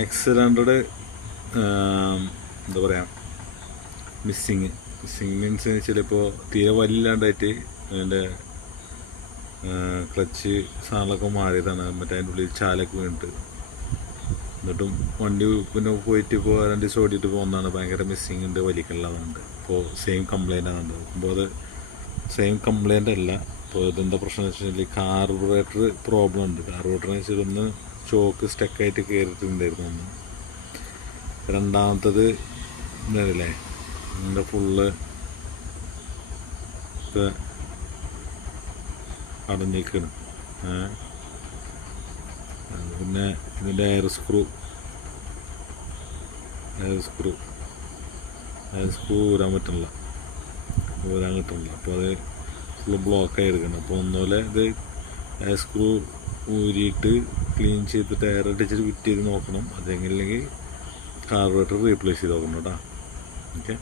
X100 എന്താ പറയുക missing means ചിലപ്പോൾ തീരെ വലില്ലാണ്ടായിട്ട് അതിൻ്റെ ക്ലച്ച് സാധനങ്ങളൊക്കെ മാറിയതാണ്. മറ്റേ അതിൻ്റെ ഉള്ളിൽ ചാലൊക്കെ വീണിട്ട് എന്നിട്ടും വണ്ടി പിന്നെ പോയിട്ട് ഇപ്പോൾ 2 ദിവസം ഓടിയിട്ട് പോകുന്നതാണ്. ഭയങ്കര മിസ്സിങ് ഉണ്ട്, വലിക്കലുള്ളതുണ്ട്. ഇപ്പോൾ സെയിം കംപ്ലൈൻ്റ് ആണ് നോക്കുമ്പോൾ അത് സെയിം കംപ്ലൈൻ്റ് അല്ല. അപ്പോൾ ഇതെന്താ പ്രശ്നം എന്ന് വെച്ചാൽ കാർബറേറ്റർ പ്രോബ്ലം ഉണ്ട്. കാർബറേറ്ററിന് വെച്ചാൽ ഒന്ന് ചോക്ക് സ്റ്റക്കായിട്ട് കയറിയിട്ടുണ്ടായിരുന്നു ഒന്ന്. രണ്ടാമത്തത് എന്തായാലേ ഇതിൻ്റെ ഫുള്ള് ഒക്കെ അടഞ്ഞേക്കാണ്. പിന്നെ ഇതിൻ്റെ എയർ സ്ക്രൂ ഊരാൻ കിട്ടുന്നില്ല. അപ്പോൾ അത് ഫുള്ള് ബ്ലോക്കായി എടുക്കണം. അപ്പോൾ ഒന്നുപോലെ ഇത് എയർ സ്ക്രൂ ഊരിയിട്ട് ക്ലീൻ ചെയ്തിട്ട് എയർ അടിച്ചിട്ട് ഫിറ്റ് ചെയ്ത് നോക്കണം. അതെങ്കിലെങ്കിൽ കാർബറേറ്റർ റീപ്ലേസ് ചെയ്ത് നോക്കണം കേട്ടോ. ഓക്കെ.